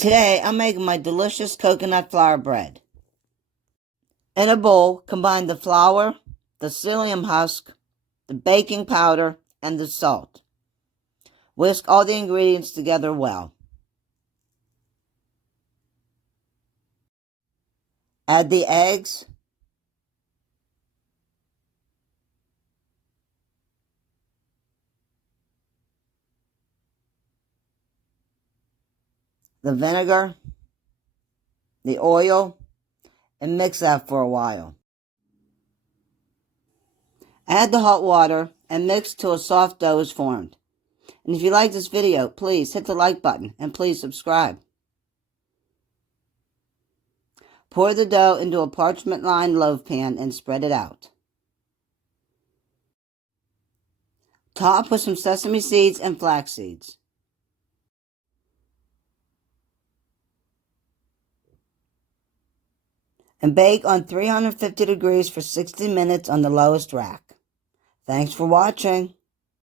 Today, I'm making my delicious coconut flour bread. In a bowl, combine the flour, the psyllium husk, the baking powder, and the salt. Whisk all the ingredients together well. Add the eggs, the vinegar, the oil, and mix that for a while. Add the hot water and mix till a soft dough is formed. And if you like this video, please hit the like button and please subscribe. Pour the dough into a parchment-lined loaf pan and spread it out. Top with some sesame seeds and flax seeds. And bake on 350 degrees for 60 minutes on the lowest rack. Thanks for watching.